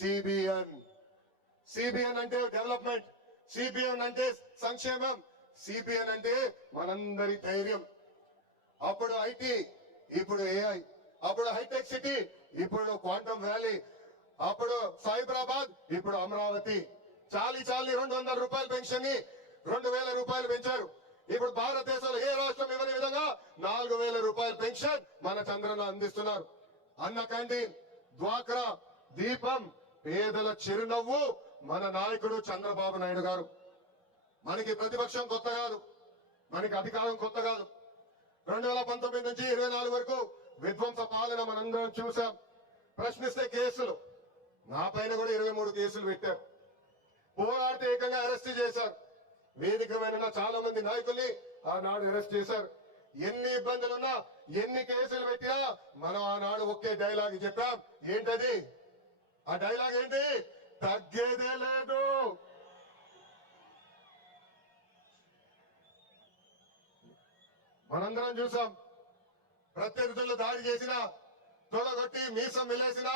CBN CBN అంటే development CBN అంటే సంక్షేమం. సిబిఎన్ అంటే మనందరి ధైర్యం. అప్పుడు ఐటీ ఇప్పుడు ఏఐ అప్పుడు హైటెక్ సిటీ ఇప్పుడు క్వాంటమ్ వ్యాలీ. అప్పుడు సైబరాబాద్ ఇప్పుడు అమరావతి. చాలి చాలి రెండు వందల రూపాయల పెన్షన్ని రెండు వేల రూపాయలు పెంచారు. ఇప్పుడు భారతదేశంలో ఏ రాష్ట్రం ఇవ్వని విధంగా నాలుగు వేల రూపాయల పెన్షన్ మన చంద్రన అందిస్తున్నారు. అన్న క్యాంటీన్ డ్వాక్రా దీపం పేదల చిరునవ్వు మన నాయకుడు చంద్రబాబు నాయుడు గారు. మనకి ప్రతిపక్షం కొత్త కాదు. మనకి అధికారం కొత్త కాదు. రెండు వేల పంతొమ్మిది నుంచి ఇరవై నాలుగు వరకు విధ్వంస పాలన మనందరం చూసాం ప్రశ్నిస్తే కేసులు. నా పైన కూడా ఇరవై మూడు కేసులు పెట్టారు. పోరాడితే ఏకంగా అరెస్ట్ చేశారు. వేదికమైన చాలా మంది నాయకుల్ని ఆనాడు అరెస్ట్ చేశారు. ఎన్ని ఇబ్బందులున్నా ఎన్ని కేసులు పెట్టినా మనం ఆనాడు ఒకే డైలాగ్ చెప్పాం. ఏంటది? ఆ డైలాగ్ ఏంటి? తగ్గేదే లేదు. మనందరం చూసాం. ప్రత్యర్థులు దాడి చేసిన తొడగొట్టి మీసం మిలేసిన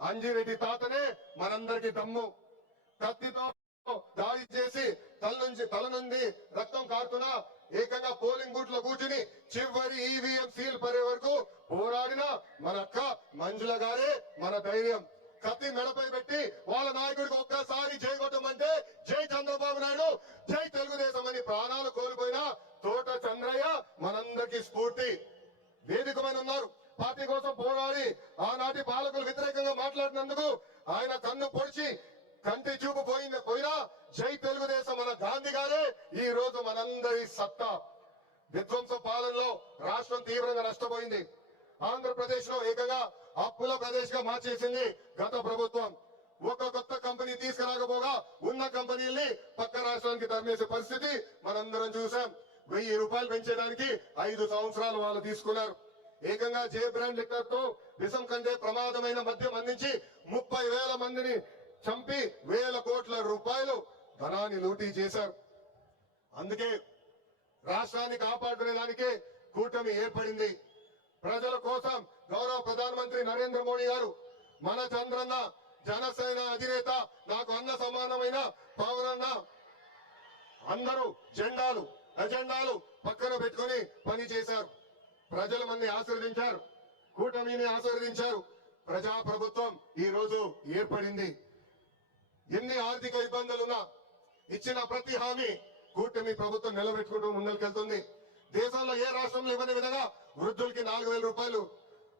అంజిరెడ్డి తాతనే మనందరికి దమ్ము. కత్తితో దాడి చేసి తల నుంచి తల నుండి రక్తం కారుతున్నా ఏకంగా పోలింగ్ బూత్లో కూర్చుని చివరి ఈవీఎం సీల్ పడే వరకు పోరాడిన మన అక్క మంజుల గారే మన ధైర్యం. కత్తి మెడపై పెట్టి వాళ్ళ నాయకుడికి ఒక్కసారి జై కొట్టమంటే జై చంద్రబాబు నాయుడు జై తెలుగుదేశం అని ప్రాణాలు కోల్పోయిన తోట చంద్రయ్య మనందరికీ స్ఫూర్తి. వేదికమైన ఉన్నారు. పార్టీ కోసం పోరాడి ఆనాటి పాలకులు వ్యతిరేకంగా మాట్లాడినందుకు ఆయన కన్ను పొడిచి కంటి చూపు పోయింది పోయినా జై తెలుగుదేశం మన గాంధీ గారే ఈ రోజు మనందరి సత్తా. విధ్వంస పాలనలో రాష్ట్రం తీవ్రంగా నష్టపోయింది. ఆంధ్రప్రదేశ్లో ఏకంగా అప్పుల ప్రదేశ్గా మార్చేసింది గత ప్రభుత్వం. ఒక కొత్త కంపెనీ తీసుకురాకపోగా ఉన్న కంపెనీల్ని పక్క రాష్ట్రానికి తరిమేసే పరిస్థితి మనందరం చూసాం. వెయ్యి రూపాయలు పెంచేదానికి ఐదు సంవత్సరాలు వాళ్ళు తీసుకున్నారు. ఏకంగా జే బ్రాండ్ లిక్కర్తో విషం కంటే ప్రమాదమైన మద్యం అందించి ముప్పై వేల మందిని చంపి వేల కోట్ల రూపాయలు ధనాన్ని లూటీ చేశారు. అందుకే రాష్ట్రాన్ని కాపాడుకునే దానికే కూటమి ఏర్పడింది. ప్రజల కోసం గౌరవ ప్రధానమంత్రి నరేంద్ర మోడీ గారు మన చంద్రన్న జనసేన అధినేత నాకు అన్న సమానమైన పవనన్న అందరూ జెండాలు అజెండాలు పక్కన పెట్టుకొని పని చేశారు. ప్రజలు మంది ఆశీర్వదించారు. కూటమిని ఆశీర్వదించారు. ప్రజా ప్రభుత్వం ఈ రోజు ఏర్పడింది. ఎన్ని ఆర్థిక ఇబ్బందులున్నా ఇచ్చిన ప్రతి హామీ కూటమి ప్రభుత్వం నిలబెట్టుకుంటూ ముందరికెళ్తుంది. దేశంలో ఏ రాష్ట్రంలో ఇవ్వని విధంగా వృద్ధులకి నాలుగు వేల రూపాయలు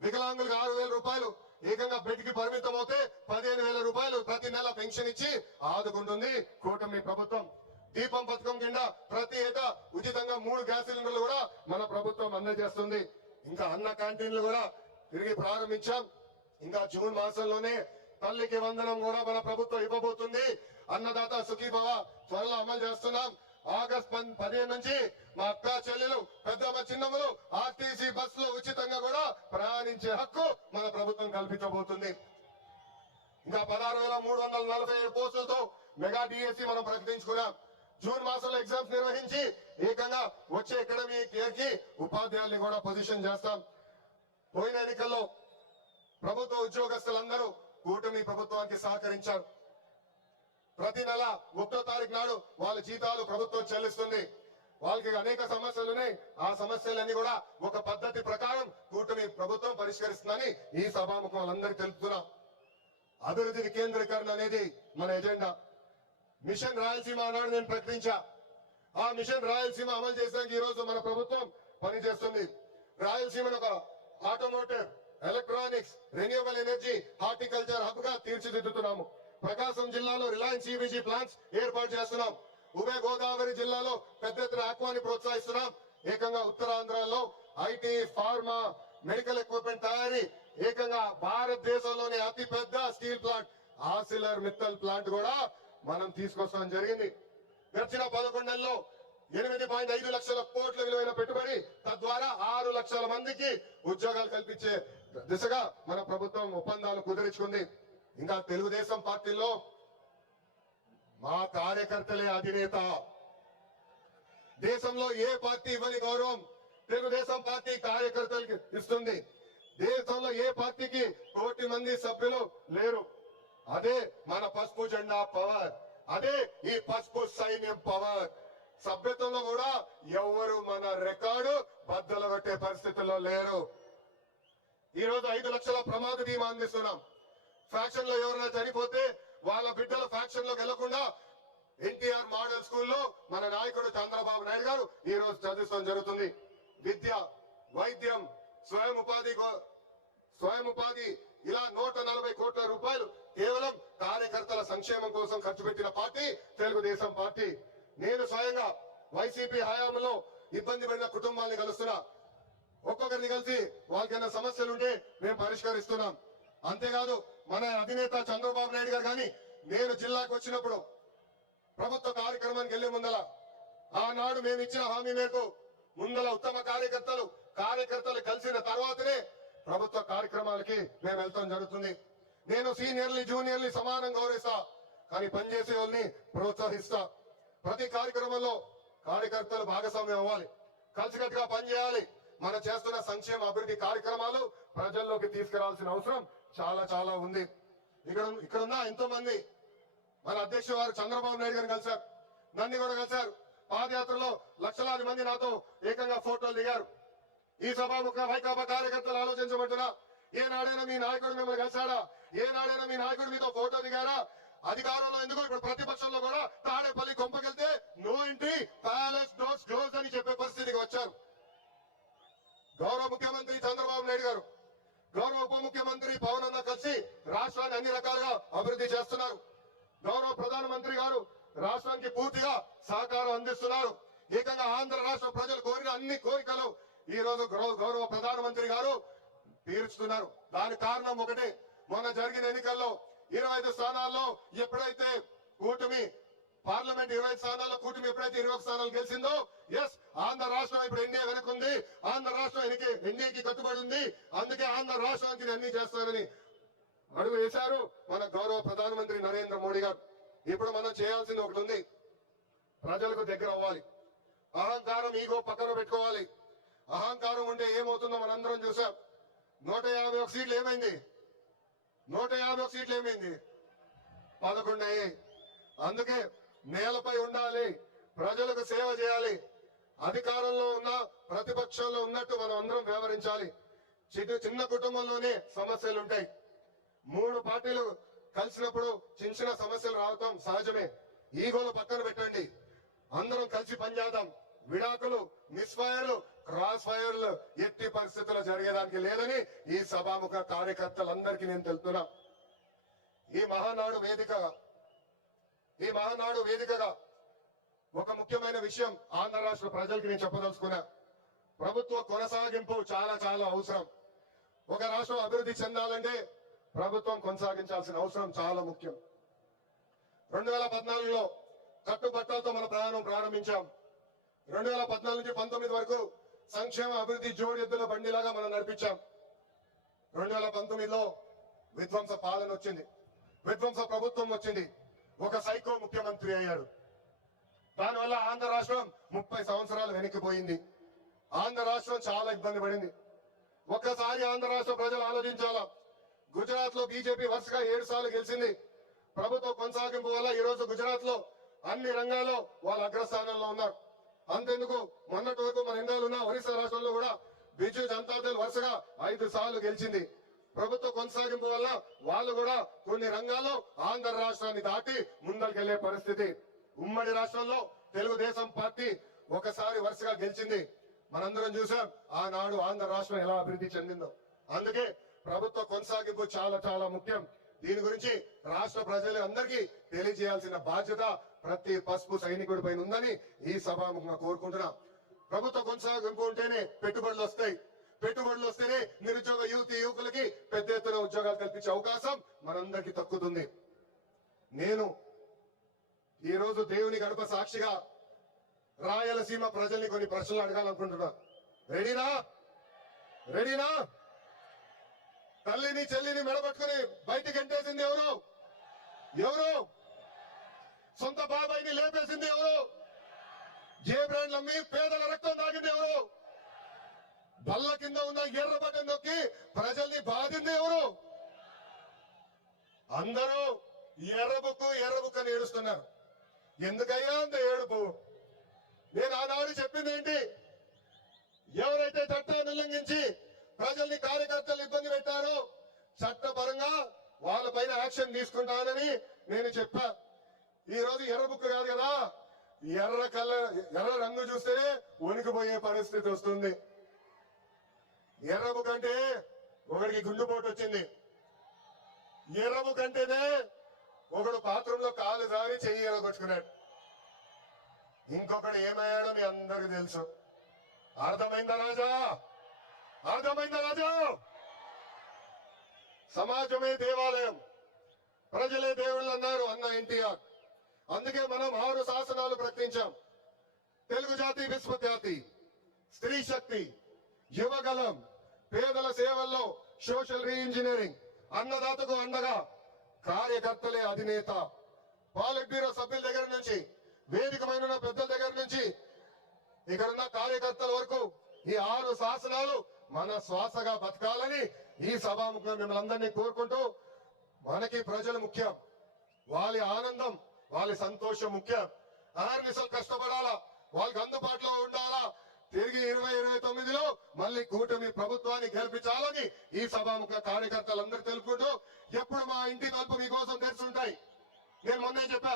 వికలాంగులకు ఆరు వేల రూపాయలు ఏకంగా బెడ్కి పరిమితం అవుతే పదిహేను వేల రూపాయలు ప్రతి నెల పెన్షన్ ఇచ్చి ఆదుకుంటుంది కూటమి ప్రభుత్వం. దీపం పథకం కింద ప్రతి ఏటా ఉచితంగా మూడు గ్యాస్ సిలిండర్లు కూడా మన ప్రభుత్వం అందజేస్తుంది. ఇంకా అన్న క్యాంటీన్లు కూడా తిరిగి ప్రారంభించాం. ఇంకా జూన్ మాసంలోనే తల్లికి వందనం కూడా మన ప్రభుత్వం ఇవ్వబోతుంది. అన్నదాత సుఖీభవ త్వరలో అమలు చేస్తున్నాం. ఆగస్ట్ పదిహేను నుంచి మా అక్క చెల్లెలు పెద్దమ్మ చిన్నమ్మలు ఆర్టీసీ బస్సులో లో ఉచితంగా కూడా ప్రయాణించే హక్కు మన ప్రభుత్వం కల్పించబోతుంది. ఇంకా పదహారు వేల మూడు వందల నలభై ఏడు పోస్టులతో మెగా డిఎస్సి మనం ప్రకటించుకున్నాం. జూన్ మాసంలో ఎగ్జామ్స్ నిర్వహించి ఏకంగా వచ్చే అకాడమిక్ ఇయర్కి ఉపాధ్యాయుల్ని కూడా పొజిషన్ చేస్తాం. పోయిన ఎన్నికల్లో ప్రభుత్వ ఉద్యోగస్తులందరూ కూటమి ప్రభుత్వానికి సహకరించారు. ప్రతి నెల ఒకటో తారీఖు నాడు వాళ్ళ జీతాలు ప్రభుత్వం చెల్లిస్తుంది. వాళ్ళకి అనేక సమస్యలు ఉన్నాయి. ఆ సమస్యలన్నీ కూడా ఒక పద్ధతి ప్రకారం కూటమి ప్రభుత్వం పరిష్కరిస్తుందని ఈ సభాముఖం వాళ్ళందరికీ తెలుపుతున్నాం. అభివృద్ధి వికేంద్రీకరణ అనేది మన ఎజెండా. మిషన్ రాయలసీమ అన్నాడు నేను ప్రకటించా. ఆ మిషన్ రాయలసీమ అమలు చేసేందుకు ఈ రోజు మన ప్రభుత్వం పనిచేస్తుంది. రాయలసీమను ఒక automotive electronics renewal energy horticulture హబ్గా తీర్చిదిద్దుతున్నాము. ప్రకాశం జిల్లాలో రిలయన్స్ ఈవీజీ ప్లాంట్స్ ఏర్పాటు చేస్తున్నాం. ఉభయ గోదావరి జిల్లాలో పెద్ద ఎత్తున ఆక్వాని ప్రోత్సహిస్తున్నాం. ఏకంగా ఉత్తరాంధ్రలో ఐటీ ఫార్మా మెడికల్ ఎక్విప్మెంట్ తయారీ ఏకంగా భారతదేశంలోని అతి పెద్ద steel plant Arcelor Mittal plant కూడా మనం తీసుకొస్తాం జరిగింది. గడిచిన పదకొండు నెలల్లో ఎనిమిది పాయింట్ ఐదు లక్షల కోట్ల విలువైన పెట్టుబడి తద్వారా ఆరు లక్షల మందికి ఉద్యోగాలు కల్పించే దిశగా మన ప్రభుత్వం ఒప్పందాలు కుదిరించుకుంది. ఇంకా తెలుగుదేశం పార్టీలో మా కార్యకర్తలే అధినేత. దేశంలో ఏ పార్టీ ఇవ్వని గౌరవం తెలుగుదేశం పార్టీ కార్యకర్తలకి ఇస్తుంది. దేశంలో ఏ పార్టీకి కోటి మంది సభ్యులు లేరు. అదే మన పసుపు జెండా పవర్. అదే ఈ పసుపు సైన్యం పవర్. సభ్యత్వంలో కూడా ఎవరు మన రికార్డు బద్దలు కొట్టే పరిస్థితుల్లో లేరు. ఈ రోజు ఐదు లక్షల ప్రమాద బీమా అందిస్తున్నాం. ఫ్యాక్షన్లో ఎవరైనా చనిపోతే వాళ్ళ బిడ్డల ఫ్యాక్షన్లోకి వెళ్ళకుండా ఎన్టీఆర్ మోడల్ స్కూల్లో మన నాయకుడు చంద్రబాబు నాయుడు గారు ఈ రోజు చదివించడం జరుగుతుంది. విద్య వైద్యం స్వయం ఉపాధి కో- స్వయం ఉపాధి ఇలా నూట నలభై కోట్ల రూపాయలు కేవలం కార్యకర్తల సంక్షేమం కోసం ఖర్చు పెట్టిన పార్టీ తెలుగుదేశం పార్టీ. నేను స్వయంగా వైసీపీ హయాంలో ఇబ్బంది పడిన కుటుంబాన్ని కలుస్తున్నా. ఒక్కొక్కరిని కలిసి వాళ్ళకైనా సమస్యలు ఉంటే మేము పరిష్కరిస్తున్నాం. అంతేకాదు మన అధినేత చంద్రబాబు నాయుడు గారు కానీ నేను జిల్లాకు వచ్చినప్పుడు ప్రభుత్వ కార్యక్రమానికి వెళ్ళే ముందల ఆనాడు మేము ఇచ్చిన హామీ మేరకు ముందల ఉత్తమ కార్యకర్తలు కార్యకర్తలు కలిసిన తర్వాతనే ప్రభుత్వ కార్యక్రమాలకి మేము వెళ్తాం జరుగుతుంది. నేను సీనియర్లు జూనియర్లు సమానం గౌరవిస్తా కానీ పనిచేసే వాళ్ళని ప్రోత్సహిస్తా. ప్రతి కార్యక్రమంలో కార్యకర్తలు భాగస్వామ్యం అవ్వాలి. కలిసికట్టుగా పనిచేయాలి. మనం చేస్తున్న సంక్షేమ అభివృద్ధి కార్యక్రమాలు ప్రజల్లోకి తీసుకురావాల్సిన అవసరం చాలా చాలా ఉంది. ఇక్కడ ఇక్కడ ఉన్న ఎంతో మంది మన అధ్యక్షుడు వారు చంద్రబాబు నాయుడు గారిని కలిశారు. నన్ను కూడా కలిశారు. పాదయాత్రలో లక్షలాది మంది నాతో ఏకంగా ఫోటోలు దిగారు. ఈ సభాముఖ వైకాపా కార్యకర్తలు ఆలోచించబట్టున్నా ఏనాడైనా మీ నాయకుడు మిమ్మల్ని కలిశాడా? ఏనాడైనా మీ నాయకుడు మీతో ఫోటో దిగారా? అధికారంలో ఎందుకు ఇప్పుడు ప్రతిపక్షంలో కూడా Tadepalli కొంపకెళ్తే no entry palace doors close అని చెప్పే పరిస్థితికి వచ్చారు. గౌరవ ముఖ్యమంత్రి చంద్రబాబు నాయుడు గారు గౌరవ ఉప ముఖ్యమంత్రి పవన్ అన్న కలిసి రాష్ట్రాన్ని అన్ని రకాలుగా అభివృద్ధి చేస్తున్నారు. గౌరవ ప్రధానమంత్రి గారు రాష్ట్రానికి పూర్తిగా సహకారం అందిస్తున్నారు. ఏకంగా ఆంధ్ర రాష్ట్ర ప్రజలు కోరిన అన్ని కోరికలు ఈ రోజు గౌరవ గౌరవ ప్రధానమంత్రి గారు తీర్చుతున్నారు దాని కారణం ఒకటే మొన్న జరిగిన ఎన్నికల్లో ఇరవై ఐదు స్థానాల్లో ఎప్పుడైతే కూటమి పార్లమెంట్ ఇరవై ఐదు స్థానాల్లో కూటమి ఎప్పుడైతే ఇరవై స్థానాలు గెలిచిందో ఎస్ ఆంధ్ర రాష్ట్రం ఇప్పుడు ఎన్డీఏ వెనుకుంది ఆంధ్ర రాష్ట్రం ఎన్నికే ఎన్డీఏకి కట్టుబడి ఉంది. అందుకే ఆంధ్ర రాష్ట్రానికి అన్ని చేస్తానని అడుగు వేశారు మన గౌరవ ప్రధానమంత్రి నరేంద్ర మోడీ గారు. ఇప్పుడు మనం చేయాల్సింది ఒకటి ఉంది. ప్రజలకు దగ్గర అవ్వాలి. అహంకారం ఈగో పక్కన పెట్టుకోవాలి. అహంకారం ఉంటే ఏమవుతుందో మనందరం చూసాం. నూట యాభై ఒక సీట్లు ఏమైంది? నూట యాభై ఒక సీట్లు ఏమైంది? పదకొండు అయ్యాయి. అందుకే నేలపై ఉండాలి. ప్రజలకు సేవ చేయాలి. అధికారంలో ఉన్న ప్రతిపక్షంలో ఉన్నట్టు మనం అందరం వ్యవహరించాలి. చిన్న చిన్న కుటుంబంలోనే సమస్యలు ఉంటాయి మూడు పార్టీలు కలిసినప్పుడు చిన్న చిన్న సమస్యలు రావటం సహజమే. ఈగోలు పక్కన పెట్టండి. అందరం కలిసి పనిచేద్దాం. విడాకులు మిస్ఫైర్లు క్రాస్ ఫైర్లు ఎట్టి పరిస్థితుల్లో జరిగేదానికి లేదని ఈ సభాముఖ కార్యకర్తలందరికీ నేను తెలుపుతున్నా. ఈ మహానాడు వేదిక ఈ మహానాడు వేదికగా ఒక ముఖ్యమైన విషయం ఆంధ్ర రాష్ట్ర ప్రజలకి నేను చెప్పదలుచుకున్నా. ప్రభుత్వ కొనసాగింపు చాలా చాలా అవసరం. ఒక రాష్ట్రం అభివృద్ధి చెందాలంటే ప్రభుత్వం కొనసాగించాల్సిన అవసరం చాలా ముఖ్యం. రెండు వేల పద్నాలుగులో కట్టుబట్టలతో మన ప్రయాణం ప్రారంభించాం. రెండు వేల పద్నాలుగు నుంచి పంతొమ్మిది వరకు సంక్షేమ అభివృద్ధి జోడి ఎద్దుల బండిలాగా మనం నడిపించాం. రెండు వేల పంతొమ్మిదిలో విధ్వంస పాలన వచ్చింది. విధ్వంస ప్రభుత్వం వచ్చింది. ఒక సైకో ముఖ్యమంత్రి అయ్యాడు. దానివల్ల ఆంధ్ర రాష్ట్రం ముప్పై సంవత్సరాలు వెనక్కిపోయింది ఆంధ్ర రాష్ట్రం చాలా ఇబ్బంది పడింది. ఒక్కసారి ఆంధ్ర రాష్ట్ర ప్రజలు ఆలోచించాలా? గుజరాత్లో బీజేపీ వరుసగా ఏడు సార్లు గెలిచింది. ప్రభుత్వ కొనసాగింపు వల్ల ఈ రోజు గుజరాత్లో అన్ని రంగాల్లో వాళ్ళ అగ్రస్థానంలో ఉన్నారు. అంతెందుకు? మొన్నటి వరకు మన ఇండియాలో ఉన్న ఒరిస్సా రాష్ట్రంలో కూడా బిజు జనతాదళ్ వరుసగా ఐదు సార్లు గెలిచింది. ప్రభుత్వ కొనసాగింపు వల్ల వాళ్ళు కూడా కొన్ని రంగాల్లో ఆంధ్ర రాష్ట్రాన్ని దాటి ముందరికెళ్ళే పరిస్థితి. ఉమ్మడి రాష్ట్రంలో తెలుగుదేశం పార్టీ ఒకసారి వరుసగా గెలిచింది. మనందరం చూసాం ఆనాడు ఆంధ్ర రాష్ట్రం ఎలా అభివృద్ధి చెందిందో. అందుకే ప్రభుత్వ కొనసాగింపు చాలా చాలా ముఖ్యం. దీని గురించి రాష్ట్ర ప్రజలందరికీ తెలియజేయాల్సిన బాధ్యత ప్రతి పసుపు సైనికుడి పైన ఉందని ఈ సభాముఖంగా కోరుకుంటున్నా. ప్రభుత్వ కొనసాగింపు ఉంటేనే పెట్టుబడులు వస్తాయి. పెట్టుబడులు వస్తేనే నిరుద్యోగ యువతి యువకులకి పెద్ద ఎత్తున ఉద్యోగాలు కల్పించే అవకాశం మనందరికీ తక్కుతుంది. నేను ఈ రోజు దేవుని గడప సాక్షిగా రాయలసీమ ప్రజల్ని కొన్ని ప్రశ్నలు అడగాలనుకుంటున్నా. రెడీనా? రెడీనా? తల్లిని చెల్లిని మెడబట్టుకుని బయటికి ఎంటేసింది ఎవరు? ఎవరు? సొంత బాబాయిని లేపేసింది ఎవరు? జే బ్రాండ్లు అమ్మి పేదల రక్తం బల్ల కింద ఉన్న ఎర్ర బటన్ నొక్కి ప్రజల్ని బాధింది ఎవరు? అందరూ ఎర్రబుక్కు ఎర్రబుక్కు అని ఏడుస్తున్నారు. ఎందుకయ్యా అంత ఏడుపు? నేను ఆనాడు చెప్పింది ఏంటి? ఎవరైతే చట్టాన్ని ఉల్లంఘించి ప్రజల్ని కార్యకర్తలు ఇబ్బంది పెట్టారో చట్టపరంగా వాళ్ళ పైన యాక్షన్ తీసుకుంటానని నేను చెప్పా. ఈ రోజు ఎర్ర బుక్ కాదు కదా ఎర్ర కలర్ ఎర్ర రంగు చూస్తేనే వణికిపోయే పరిస్థితి వస్తుంది. ఎర్రము కంటే ఒకడికి గుండెపోటు వచ్చింది. ఎర్రము కంటేనే ఒకడు బాత్రూంలో కాలు దారి చెయ్యి ఎరగొచ్చుకున్నాడు ఇంకొకడు ఏమయ్యాడో మీ అందరికి తెలుసు. అర్థమైందా రాజా? అర్థమైందా రాజా? సమాజమే దేవాలయం. ప్రజలే దేవుళ్ళు అన్నారు అన్న ఎన్టీఆర్. అందుకే మనం ఆరు శాసనాలు ప్రకటించాం. తెలుగు జాతి విశ్వఖ్యాతి స్త్రీ శక్తి యువగలం పేదల సేవల్లో సోషల్ రీఇంజనీరింగ్ అన్నదాతకు అండగా కార్యకర్తలే అధినేత. పాలిట్ బ్యూరో సభ్యుల దగ్గర నుంచి వేదికమైన పెద్దల దగ్గర నుంచి ఇక్కడున్న కార్యకర్తల వరకు ఈ ఆరు శాసనాలు మన శ్వాసగా బతకాలని ఈ సభాముఖంగా మిమ్మల్ని అందరినీ కోరుకుంటూ మనకి ప్రజలు ముఖ్యం. వాళ్ళ ఆనందం వాళ్ళ సంతోషం ముఖ్యం. ఆర్నిసలు కష్టపడాలా? వాళ్ళకి అందుబాటులో ఉండాలా? తిరిగి ఇరవై ఇరవై తొమ్మిదిలో మళ్ళీ కూటమి ప్రభుత్వాన్ని గెలిపించాలని ఈ సభాముఖ కార్యకర్తలందరూ తెలుపుకుంటూ ఎప్పుడు మా ఇంటి తలుపు మీకోసం తెరుచుంటాయి. నేను మొన్నే చెప్పా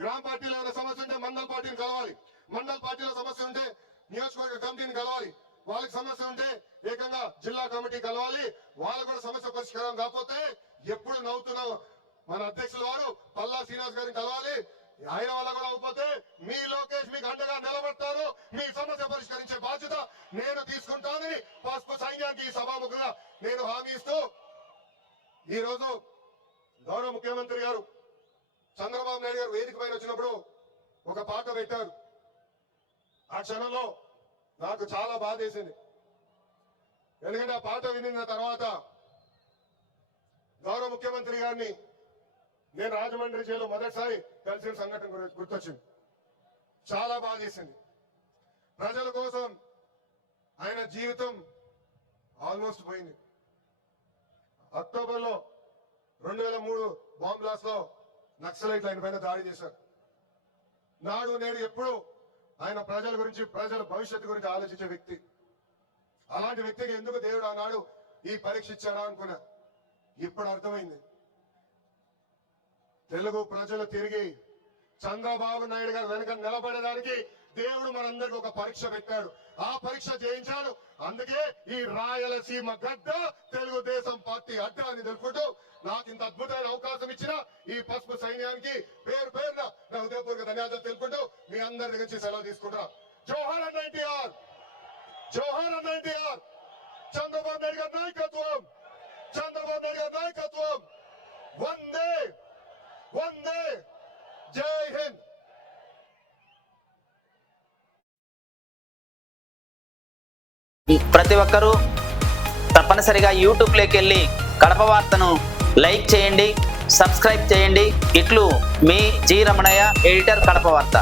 గ్రామ పార్టీలో ఏమైనా సమస్య ఉంటే మండల పార్టీని కలవాలి. మండల పార్టీలో సమస్య ఉంటే నియోజకవర్గ కమిటీని కలవాలి. వాళ్ళకి సమస్య ఉంటే ఏకంగా జిల్లా కమిటీ కలవాలి. వాళ్ళు కూడా సమస్య పరిష్కారం కాకపోతే ఎప్పుడు నవ్వుతున్నావు మన అధ్యక్షుల వారు పల్లా శ్రీనివాస్ గారిని కలవాలి. ఆయన వల్ల కూడా అవ్వకపోతే మీ లోకేష్ మీకు అండగా నిలబడతారు. మీ సమస్య పరిష్కరించే బాధ్యత నేను తీసుకుంటానని పసుపు సైన్యానికి సభాముఖంగా నేను హామీ ఇస్తూ ఈ రోజు గౌరవ ముఖ్యమంత్రి గారు చంద్రబాబు నాయుడు గారు వేదిక పైన వచ్చినప్పుడు ఒక పాట పెట్టారు. ఆ క్షణంలో నాకు చాలా బాధేసింది ఎందుకంటే ఆ పాట వినిన తర్వాత గౌరవ ముఖ్యమంత్రి గారిని నేను రాజమండ్రి జైలు మొదటిసారి కలిసిన సంఘటన గురించి గుర్తొచ్చింది. చాలా బాధేసింది ప్రజల కోసం ఆయన జీవితం ఆల్మోస్ట్ పోయింది. అక్టోబర్లో రెండు వేల మూడు బాంబ్లో నక్సలైట్లు ఆయన పైన దాడి చేశారు. నాడు నేడు ఎప్పుడు ఆయన ప్రజల గురించి ప్రజల భవిష్యత్తు గురించి ఆలోచించే వ్యక్తి. అలాంటి వ్యక్తికి ఎందుకు దేవుడు ఆనాడు ఈ పరీక్ష ఇచ్చాడా అనుకున్నా. ఇప్పుడు అర్థమైంది. తెలుగు ప్రజలు తిరిగి చంద్రబాబు నాయుడు గారు వెనుక నిలబడడానికి దేవుడు మనందరికి ఒక పరీక్ష పెట్టాడు. ఆ పరీక్ష చేయించాడు. అందుకే ఈ రాయలసీమ గడ్డ తెలుగుదేశం పార్టీ అడ్డ అని తెలుపుకుంటూ నాకు ఇంత అద్భుతమైన అవకాశం ఇచ్చిన ఈ పసుపు సైన్యానికి పేరు పేరున నా హృదయపూర్వక ధన్యవాదాలు తెలుపుకుంటూ మీ అందరి దగ్గర సెలవు తీసుకుంటా జోహర్ అన్న ఎన్టీఆర్! జోహర్ అన్న ఎన్టీఆర్! చంద్రబాబు నాయుడు గారి నాయకత్వం! చంద్రబాబు నాయుడు గారి నాయకత్వం! వందే వందే! జై హింద్! ప్రతి ఒక్కరూ తప్పనిసరిగా యూట్యూబ్లోకి వెళ్ళి కడప వార్తను లైక్ చేయండి సబ్స్క్రైబ్ చేయండి. ఇట్లు మీ జీ రమణయ్య ఎడిటర్ కడప వార్త.